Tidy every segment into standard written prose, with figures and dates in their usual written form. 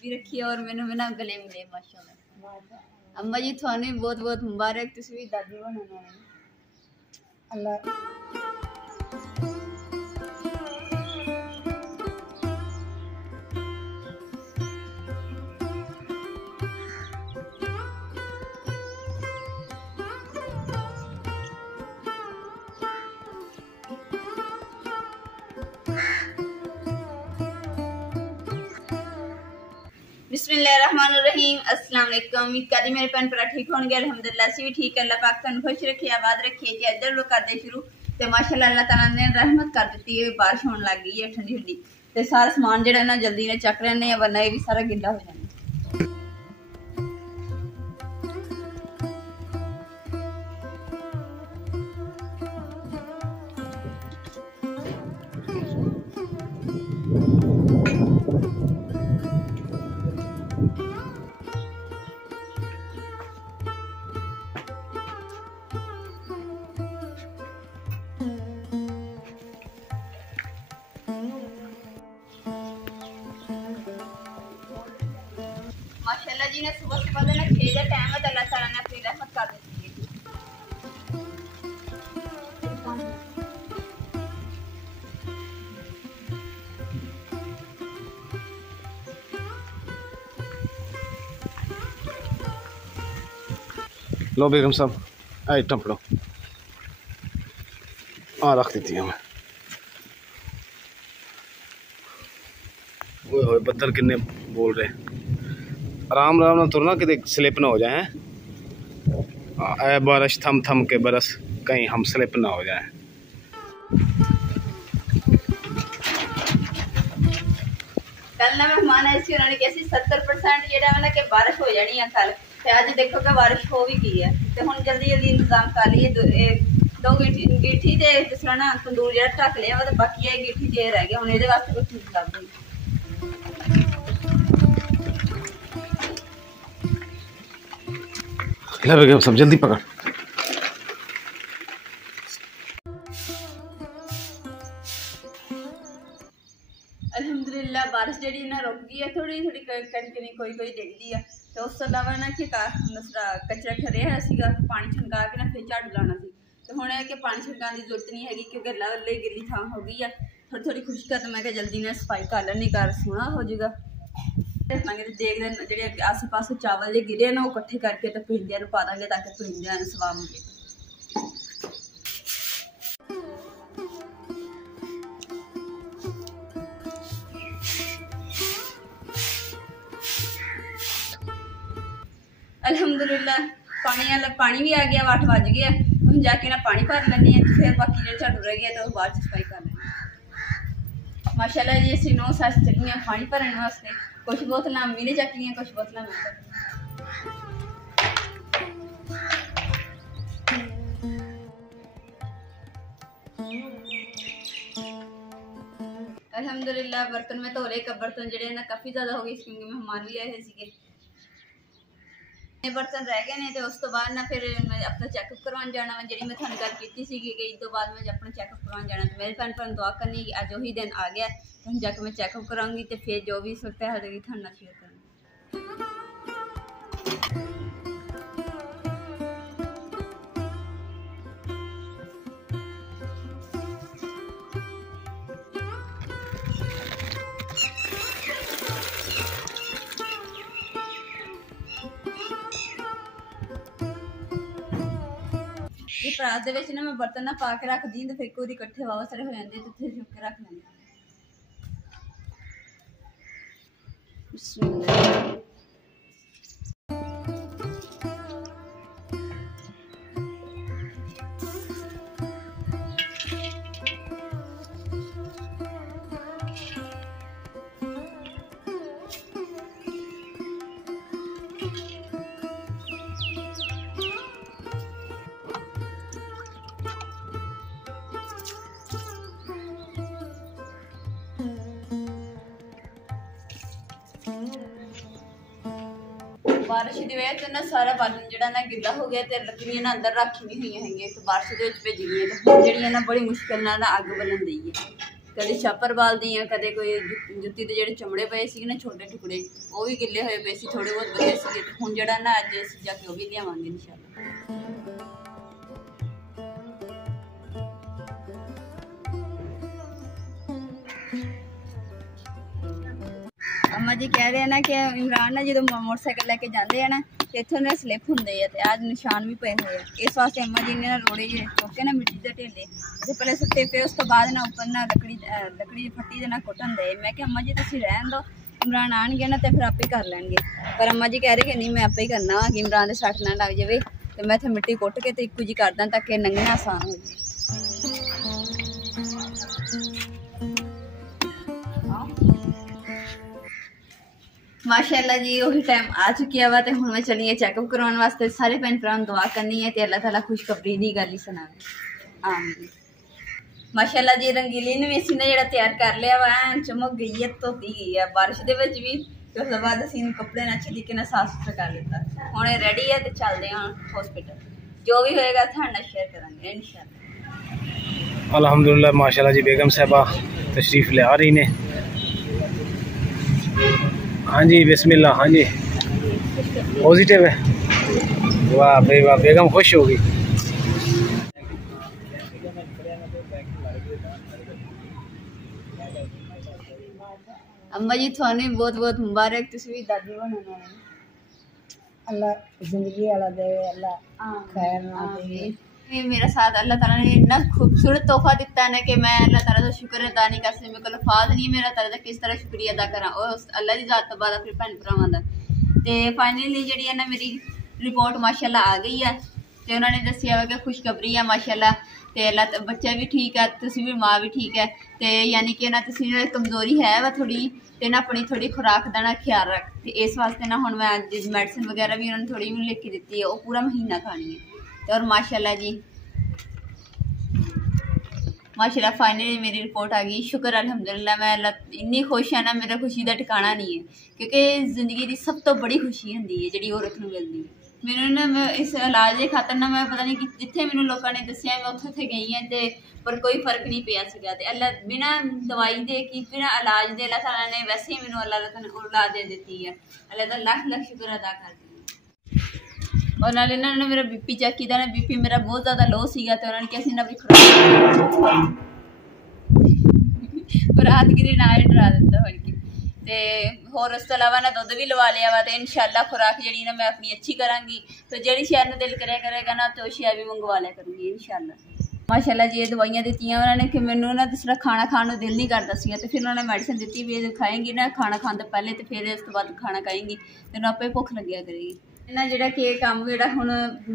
भी रखी है और मैंने बिना गले मिले माशाल्लाह। अम्मा जी थाने बहुत बहुत मुबारक, तुसी भी दादी बनना अल्लाह। बिस्मिल्लाहिर्रहमानिर्रहीम। अस्सलाम वालेकुम। उम्मीद करदी मेरे भैन भरा ठीक होंगे। अल्हम्दुलिल्लाह असीं भी ठीक। अल्लाह पाक तुहानू खुश रखे, आबाद रखे। जी इधर लोग करदे शुरू ते माशाल्लाह अल्लाह ताला ने रहमत कर दी है, बारिश होने लग गई है ठंडी ठंडी। ते सारा समान जेड़ा ना जल्दी ने चक लेने, वरना ये भी सारा गिल्ला हो जाना। माशाल्लाह जी ने सुबह सुबह ना 6 का टाइम है, अल्लाह ताला ने अपनी रहमत कर दी है। लो बेगम साहब आइटम पढ़ो। हाँ रख देती हमें। ओए बदल किन्ने बोल रहे, आराम आराम ना तुरना कि स्लिप ना हो जाए। ऐ बारिश थम थम के बरस, कहीं हम स्लिप ना हो जाए। कल ना मेहमान आए सी, उन्होंने कहा 70% जेड़ा ना कि बारिश हो जानी है कल, ते आज देखो कि बारिश हो भी गई है। ते हुण जल्दी जल्दी इंतजाम कर लिए। दो गिठी ते जिसला ना तंदूर जेड़ा ढक लिया वा, ते बाकी ये गिठी दे रह गया। हुण इहदे वास्ते कुछ चीज लभ गई। ले बेगम साहब जल्दी पकड़। अल्हम्दुलिल्लाह बारिश जी ना रुक गई है, थोड़ी थोड़ी कड़कनी कोई कोई दिखती है। तो उस अलावा ना कि दूसरा कचरा खरिया सीगा, पानी छंका के ना फिर झाड़ू लाना सी। तो हुण है कि पानी छंकाने की जरूरत नहीं हैगी, क्योंकि लल्ले गिली थां हो गई है, थोड़ी थोड़ी खुश्क है। तो मैं जल्दी ना सफाई कर लैनी, घर सोहना हो जाएगा। देखते जेडे आसे पासे चावल जो गिरे ना, वो इकट्ठे करके तो परिंदियां पा देंगे, ताकि परिंदियां स्वाब मिले। अल्हम्दुलिल्लाह पानी भी आ गया, 8 बज गए। हम जाके ना पानी भर लें, फिर बाकी जो झाड़ू रह गया तो बाद सफाई कर लें। माशाल्लाह जी असं 9 सस चक्कियां पानी भरने वास्ते, कुछ बोतल अम्मी ने चक्कियां, कुछ बोतल मैं अल्हम्दुलिल्लाह बर्तन में धो ले। बर्तन जेडे ना काफ़ी ज़्यादा हो गए, क्योंकि मेहमान भी आए थे। बर्तन रह गए ने, तो उस तो बाद ना फिर मैं अपना चैकअप करवाने जाना वा। जी मैं थानू गल की सी कि ईद तो बाद मैं अपना चैकअप करवाने जाना। तो मेरे भैन भरा दुआ करनी कि अज वही दिन आ गया, तो जाके मैं चैकअप कराऊंगी, तो फिर जो भी सूरत हाल होगी थानू नाल शेयर करूँगी। परात दे विच ना मैं बर्तन ना पा के रख दी, तो फिर कोई इकट्ठे वावा सारे हो जाते, तो फिर चुक के रख लेंगे। बारिश की वजह से ना सारा बालन जो ना गिला हो गया, तो लकड़ियां ना अंदर रखी नहीं हुई है, तो बारिश के भेजी हुई है। तो जी ना बड़ी मुश्किल ना अग बलन दी है, कदे छापर बाल दी है, कदे कोई जुत्ती दे जेह्ड़े चमड़े पे सी ना छोटे टुकड़े वो भी गिले होए पे सी थोड़े बहुत बचे सी ते हुण जेह्ड़ा ना अज असीं जाके वो भी लियावांगे इंशाअल्लाह। अम्मा जी कह रहे हैं ना कि इमरान ना जो मोटरसाइकिल लैके जाते हैं ना तो इतों ना स्लिप होंगे है आज निशान भी पे हुए हैं। इस वास्ते अम्मा जी ने ना रोड़े जे चुके ना मिट्टी के ढेले तो पहले सुट्टे पे उस तो बाद ना उपर ना लकड़ी फट्टी दे ना कुटन दे। मैं क्या अम्मा जी तुम रहन दो इमरान आएंगे ना तो फिर आपे कर लेंगे पर अम्मा जी कह रहे कि नहीं मैं आपे ही करना वा कि इमरान के सट ना लग जाए तो मैं इतने मिट्टी कुट के तो इक्को जी कर दा ताकि लंघना आसान हो जाए। माशाअल्लाह जी वही टाइम आ चुकी है वा तो हुण मैं चली है चैकअप करवाने वास्ते सारे भैन भरा दुआ करनी है तो अल्लाह ताला खुशखबरी दी गल ही सुनावे आमीन। माशाअल्लाह जी रंगीली ने भी असीं ने जेड़ा तैयार कर लिया वा चमक गई है धोती गई है बारिश दे विच भी ते उस बाद असीं कपड़े ने अच्छे तरीके नाल साफ सुथरा कर लिता हुण रेडी है तो चलदे हां हॉस्पिटल जो भी होएगा तुहाडे नाल शेयर करांगे इंशाअल्लाह। अल्हम्दुलिल्लाह माशाअल्लाह जी बेगम साहबा तशरीफ ले आ रही ने। हाँ जी बिस्मिल्लाह। हाँ जी पॉजिटिव है वाह भाई वाह बेगम खुश होगी। अम्मा जी थाने बहुत बहुत मुबारक तुसीं भी दादी बनना है अल्लाह जिंदगी वाला दे अल्लाह खैर ना दे। ये मेरा साथ अल्लाह ताला ने इतना खूबसूरत तोहफा दिता है ना कि मैं अल्लाह ताला का शुक्र अदा नहीं कर सकती मेरे को लफाज नहीं मेरा ताला दा किस तरह शुक्रिया अदा करा और अल्लाह की जात तो बाद अपने भैन भरावां दा ते फाइनली जी है ना मेरी रिपोर्ट माशाअल्लाह आ गई है तो उन्होंने दसिया कि खुशखबरी है माशाअल्लाह ते अल्लाह बच्चा भी ठीक है तुसीं भी माँ भी ठीक है ते यानी कि ना तुसीं कमजोरी है वा थोड़ी ते ना अपनी थोड़ी खुराक का ना ख्याल रख ते इस वास्ते ना हुण मैं मेडिसिन वगैरह भी उन्होंने थोड़ी लिख के दी है वो पूरा महीना खानी है और माशाल्लाह जी माशाल्लाह फाइनली मेरी रिपोर्ट आ गई शुक्र अल्हम्दुलिल्लाह मैं इन्नी खुश है ना मेरा खुशी का ठिकाना नहीं है क्योंकि जिंदगी की सब तो बड़ी खुशी होंगी है जी औरत को मिलती है। मैंने ना मैं इस इलाज के खातर ना मैं पता नहीं कि जिथे मैंने लोगों ने दसिया मैं उत्थे गई हाँ तो पर कोई फर्क नहीं पिया सीगा ते अल्लाह बिना दवाई दे कि बिना इलाज दे अल्लाह ताला ने वैसे ही मैंने अल्लाह औलाद दे दी है अल्लाह का लख लख शुक्र अदा करती और नाले इन्होंने मेरा बीपी चेक किया ना बीपी मेरा बहुत ज़्यादा लो सीगा तो उन्होंने कहा ना भी खुराक रात गिरी ना डरा दिता बल्कि ते होर उस तो अलावा ना दुध भी लवा लिया वा तो इंशाअल्लाह खुराक जी ना मैं अपनी अच्छी कराँगी तो जी शहर में दिल करेगा ना तो शहर भी मंगवा लिया करूँगी इंशाअल्लाह। माशाअल्लाह जी ये दवाइयाँ दी उन्होंने कि मैनू ना दूसरा खाना खाने दिल नहीं करता सी तो फिर उन्होंने मेडिसिन दी भी खाएंगी ना खाना खाने तो पहले तो फिर उस तो बाद खाना खाएंगी तेन आपे भुख लग्या करेगी ना जो कि काम जो हूँ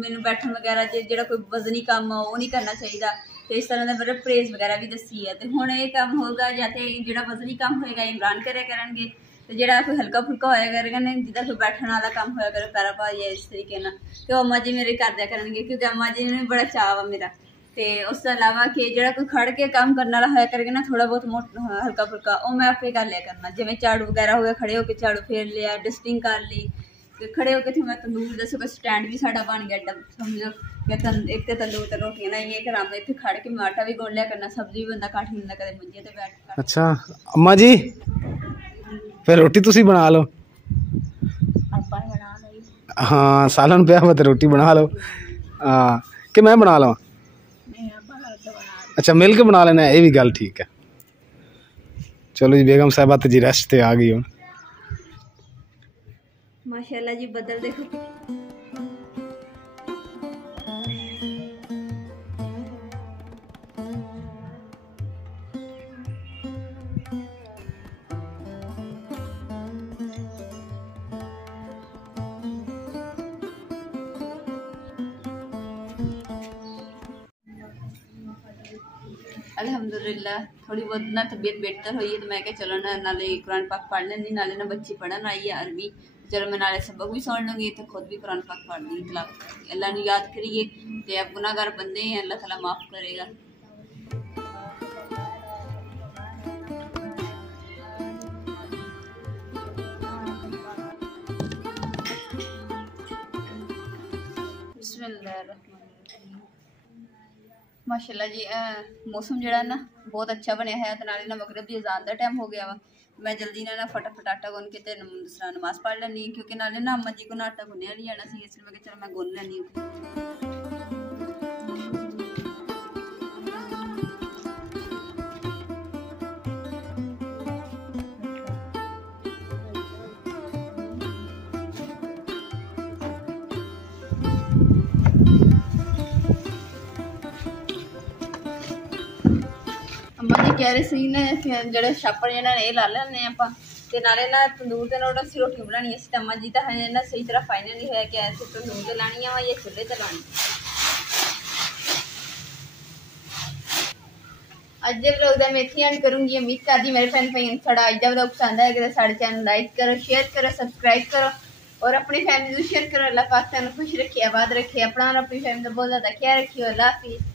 मैनू बैठन वगैरह जो कोई वजनी काम वो नहीं करना चाहिए तो इस तरह का मतलब परहेज वगैरह भी दसी है तो हूँ ये काम होगा या तो जो वजनी काम होएगा इमरान करे करेंगे तो जो कोई हल्का फुल्का होया करेगा जिदा कोई बैठने वाला काम होया करे पैरा पा या इस तरीके ना तो अम्मा जी मेरे कर दिया करेंगे क्योंकि अम्मा जी ने बड़ा चाव है मेरा तो उस अलावा कि जो कोई खड़ के काम करने वाला होया करेगा ना थोड़ा बहुत हल्का फुल्का वो मैं आपे कर लिया करना जिवें झाड़ू वगैरह हो गया खड़े होकर झाड़ू फेर लिया डस्टिंग कर ली खड़े होकर थे मैं तंदूर दसो का स्टैंड भी साडा बन गया समझो कि एक तो तंदूर तो रोटियां ना ये कराना इतने खड़ के मैं आटा भी गुन लिया करना सब्जी भी बंदा काट लेंदा कदे मंजे ते बैठ। अच्छा अम्मा जी फिर रोटी तुसी बना लो आपा बना लो हाँ सालन पे तो रोटी बना लो हाँ कि मैं बना लवा अच्छा मिल के बना लेना ये भी गल ठीक है। चलो जी बेगम साहबा तो जी रेस्ट ते आ गई हूँ माशाल्लाह जी बदल देखो अल्हम्दुलिल्लाह थोड़ी बहुत ना तबीयत बेहतर हुई है तो मैं क्या चलो ना नाले कुरान पाक पढ़ लेंगी नाले ना बच्ची पढ़न आई है अरबी चलो मैं नाले सबक भी सुन लूँगी तो खुद भी कुरान पाक पढ़ लूँगी तलावत अल्लाह ने याद करिए तो अब गुनाहगार बंदे हैं अल्लाह ताला माफ़ करेगा। बिस्मिल्लाहिर्रहमानिर्रहीम माशाल्लाह जी मौसम जड़ा ना बहुत अच्छा बनया है तो नाले ना मगरिब की अजान का टाइम हो गया वा मैं जल्दी ना फटाफट आटा गुन के ते दूसरा नमाज पढ़ लैनी, क्योंकि नाले ना अम्मा जी को ना आटा गुनिया नहीं जाना सी, इसलिए मैं चलो मैं गुन लैनी हूँ। अम्मा जी कह रहे सी ने जेडे छापड़ जिहड़ा ये ला लैने आपां ते नाले ना तंदूर ते नाल असीं रोटी बनानी है। ते अम्मा जी तां हजे ना सही तरह फाइनल नहीं होया कि ऐसे तंदूर ते लानी है या चुल्हे ते लानी। अज दे व्लॉग दा मैं इत्थे एंड करूंगी। उम्मीद करदी मेरे भैन भाई साढ़ा अज दा व्लॉग पसंद आएगा तो साढ़े चैनल लाइक करो, शेयर करो, सबसक्राइब करो और अपनी फैमिली को शेयर करो। अल्लाह पाक तुहानू खुश रखे, आबाद रखे, अपना और अपनी फैमिली का बहुत ज़्यादा ख्याल रखियो। अल्लाह हाफिज़।